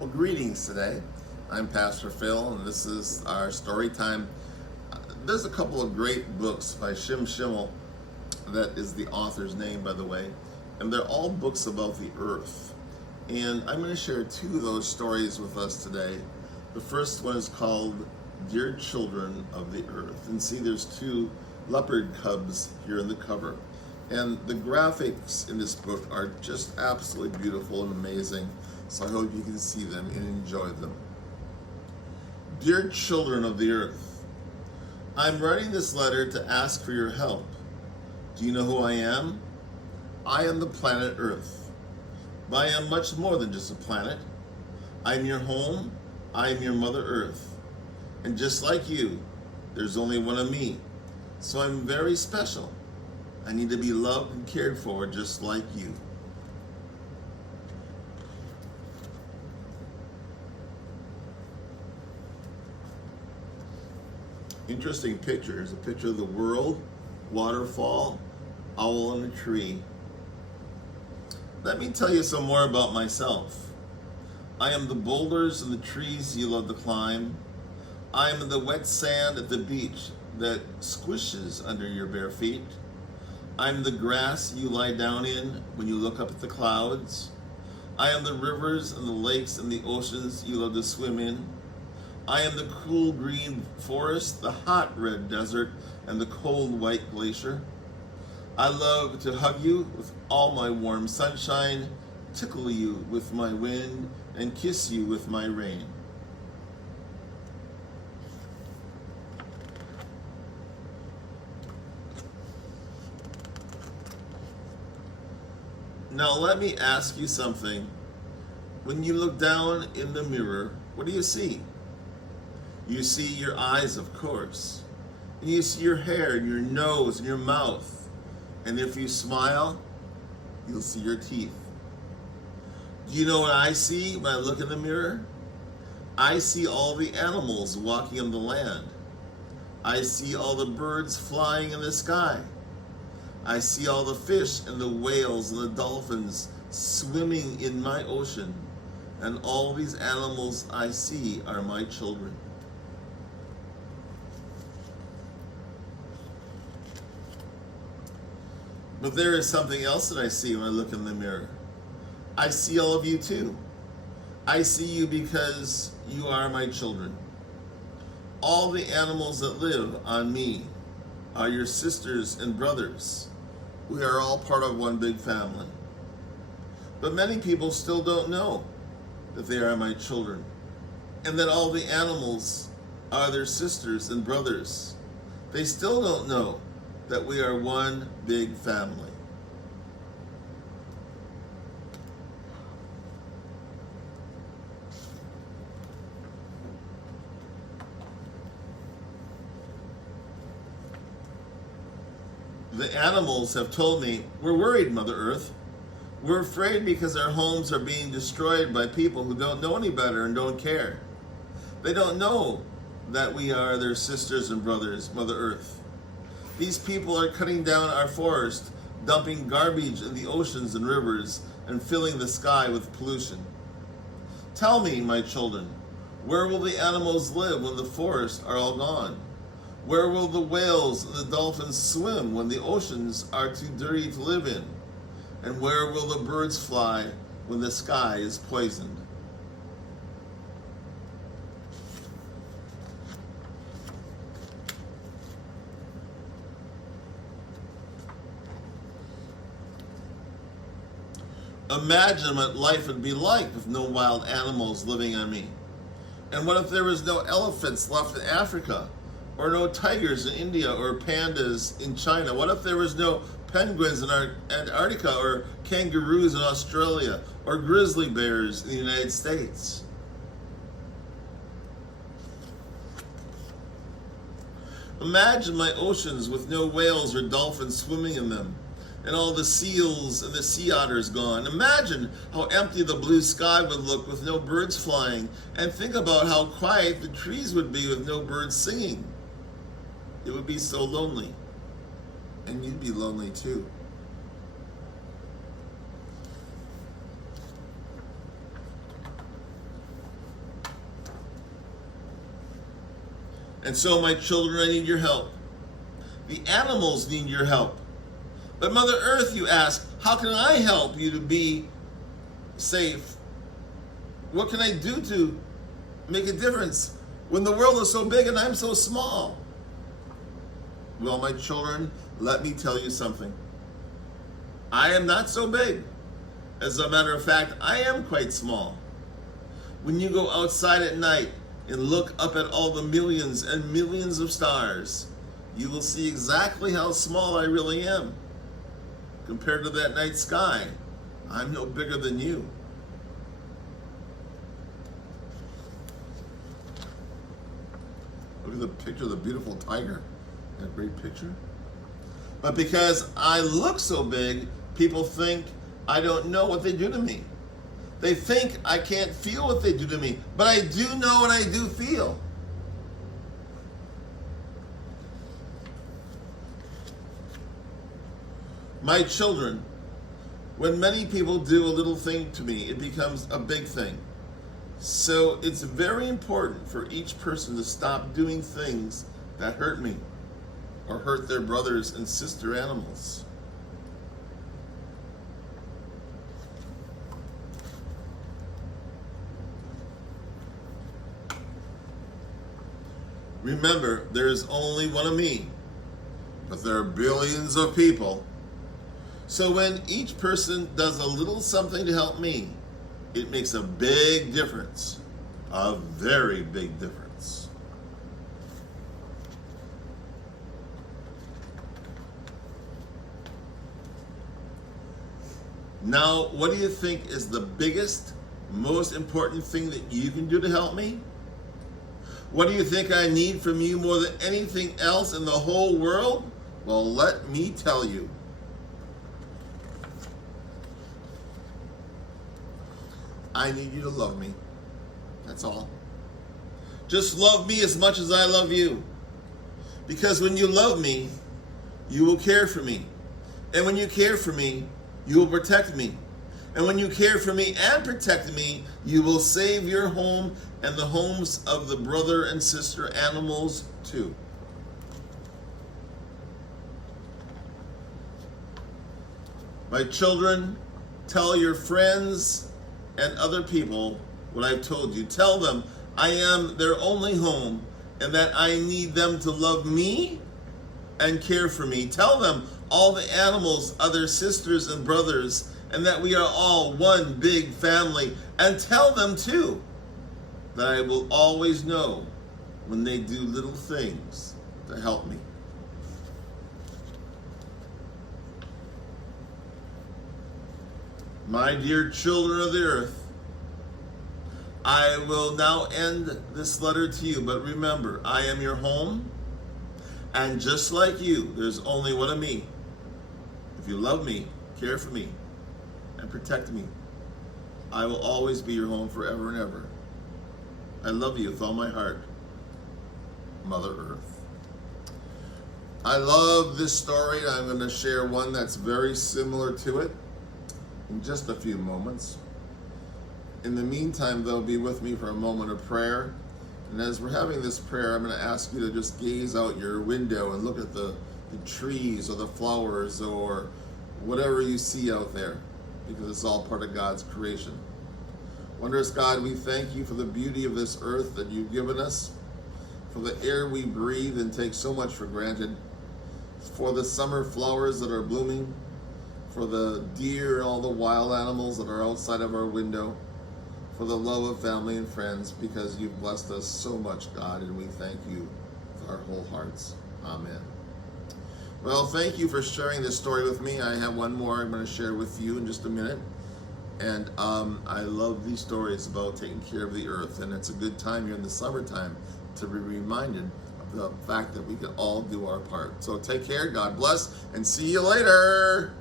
Well, greetings today. I'm Pastor Phil, and this is our story time. There's a couple of great books by Shim Schimmel, that is the author's name, by the way, and they're all books about the earth. And I'm going to share two of those stories with us today. The first one is called Dear Children of the Earth. And see, there's two leopard cubs here in the cover. And the graphics in this book are just absolutely beautiful and amazing. So I hope you can see them and enjoy them. Dear children of the earth, I'm writing this letter to ask for your help. Do you know who I am? I am the planet Earth. But I am much more than just a planet. I am your home. I am your Mother Earth. And just like you, there's only one of me. So I'm very special. I need to be loved and cared for just like you. Interesting picture. Here's a picture of the world, waterfall, owl in a tree. Let me tell you some more about myself. I am the boulders and the trees you love to climb. I am the wet sand at the beach that squishes under your bare feet. I'm the grass you lie down in when you look up at the clouds. I am the rivers and the lakes and the oceans you love to swim in. I am the cool green forest, the hot red desert, and the cold white glacier. I love to hug you with all my warm sunshine, tickle you with my wind, and kiss you with my rain. Now let me ask you something. When you look down in the mirror, what do you see? You see your eyes, of course. And you see your hair and your nose and your mouth. And if you smile, you'll see your teeth. Do you know what I see when I look in the mirror? I see all the animals walking on the land. I see all the birds flying in the sky. I see all the fish and the whales and the dolphins swimming in my ocean. And all these animals I see are my children. But there is something else that I see when I look in the mirror. I see all of you too. I see you because you are my children. All the animals that live on me are your sisters and brothers. We are all part of one big family. But many people still don't know that they are my children and that all the animals are their sisters and brothers. They still don't know that we are one big family. The animals have told me, we're worried, Mother Earth. We're afraid because our homes are being destroyed by people who don't know any better and don't care. They don't know that we are their sisters and brothers, Mother Earth. These people are cutting down our forest, dumping garbage in the oceans and rivers, and filling the sky with pollution. Tell me, my children, where will the animals live when the forests are all gone? Where will the whales and the dolphins swim when the oceans are too dirty to live in? And where will the birds fly when the sky is poisoned? Imagine what life would be like with no wild animals living on me. And what if there was no elephants left in Africa? Or no tigers in India or pandas in China? What if there was no penguins in Antarctica or kangaroos in Australia or grizzly bears in the United States? Imagine my oceans with no whales or dolphins swimming in them, and all the seals and the sea otters gone. Imagine how empty the blue sky would look with no birds flying, and think about how quiet the trees would be with no birds singing. It would be so lonely, and you'd be lonely too. And so, my children, I need your help. The animals need your help. But Mother Earth, you ask, how can I help you to be safe? What can I do to make a difference when the world is so big and I'm so small? Well, my children, let me tell you something. I am not so big. As a matter of fact, I am quite small. When you go outside at night and look up at all the millions and millions of stars, you will see exactly how small I really am. Compared to that night sky, I'm no bigger than you. Look at the picture of the beautiful tiger. That great picture. But because I look so big, people think I don't know what they do to me. They think I can't feel what they do to me, but I do know and I do feel. My children, when many people do a little thing to me, it becomes a big thing. So it's very important for each person to stop doing things that hurt me or hurt their brothers and sister animals. Remember, there is only one of me, but there are billions of people. So when each person does a little something to help me, it makes a big difference, a very big difference. Now, what do you think is the biggest, most important thing that you can do to help me? What do you think I need from you more than anything else in the whole world? Well, let me tell you. I need you to love me. That's all. Just love me as much as I love you. Because when you love me, you will care for me. And when you care for me, you will protect me. And when you care for me and protect me, you will save your home and the homes of the brother and sister animals too. My children, tell your friends and other people what I've told you. Tell them I am their only home and that I need them to love me and care for me. Tell them all the animals are their sisters and brothers and that we are all one big family. And tell them too that I will always know when they do little things to help me. My dear children of the earth, I will now end this letter to you, but remember, I am your home, and just like you, there's only one of me. If you love me, care for me, and protect me, I will always be your home forever and ever. I love you with all my heart, Mother Earth. I love this story. I'm going to share one that's very similar to it in just a few moments. In the meantime, though, be with me for a moment of prayer. And as we're having this prayer, I'm going to ask you to just gaze out your window and look at the trees or the flowers or whatever you see out there, because it's all part of God's creation. Wondrous God, we thank you for the beauty of this earth that you've given us, for the air we breathe and take so much for granted, for the summer flowers that are blooming, for the deer and all the wild animals that are outside of our window, for the love of family and friends, because you've blessed us so much, God, and we thank you with our whole hearts. Amen. Well, thank you for sharing this story with me. I have one more I'm going to share with you in just a minute. And I love these stories about taking care of the earth, and it's a good time here in the summertime to be reminded of the fact that we can all do our part. So take care, God bless, and see you later.